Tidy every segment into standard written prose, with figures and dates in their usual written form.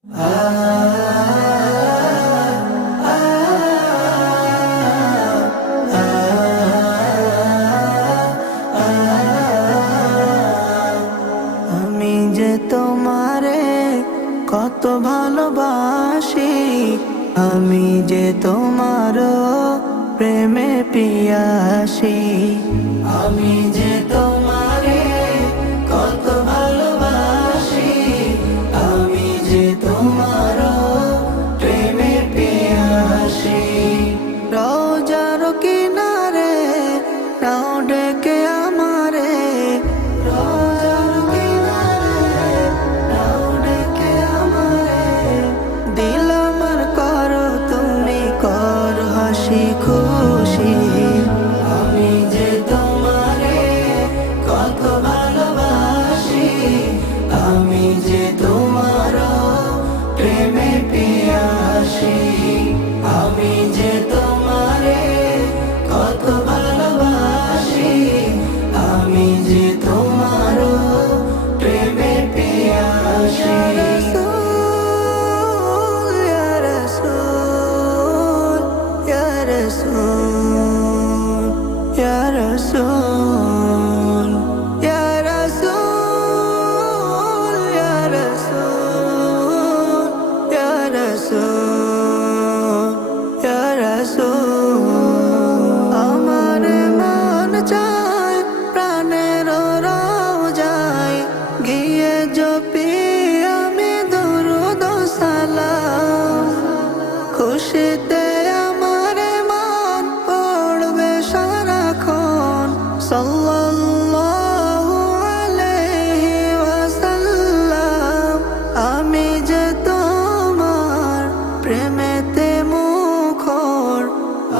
আমি যে তোমারে কত ভালোবাসি, আমি যে তোমার প্রেমে পিয়াসি। আমি যে তোমারে কত ভালোবাসি, আমি যে তোমার প্রেমে পিয়াসি। রোজার কিনারে নাও ডেকে আমারে, রোজার কিনারে নাও ডেকে আমারে। দিল আমার করো তুমি কর হাসি খুশি। আমি যে তোমারে কত ভালোবাসি, আমি যে তোমার প্রেমে পিয়াসি। আমি যে তোমারে কত ভালোবাসি, আমি যে তোমার প্রেমে পিয়াসি। ইয়া রাসূল, ইয়া রাসূল, ইয়া রাসূল, ইয়া রাসূল, ইয়া রাসূল, ইয়া রাসূল, ইয়া রাসূল। আমার মন চায় প্রাণের রওজায় গিয়ে জপি আমি দরুদ ও সালাম। খুশিতে আমার মন পড়বে সারাক্ষণ সাল্লাল্লাহু আলাইহি ওয়াসাল্লাম। আমি যে তোমার প্রেমেতে মুখর,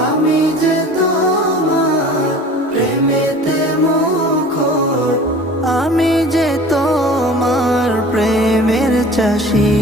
আমি যে তোমার প্রেমেতে মুখর। আমি যে তোমার প্রেমের চাষী।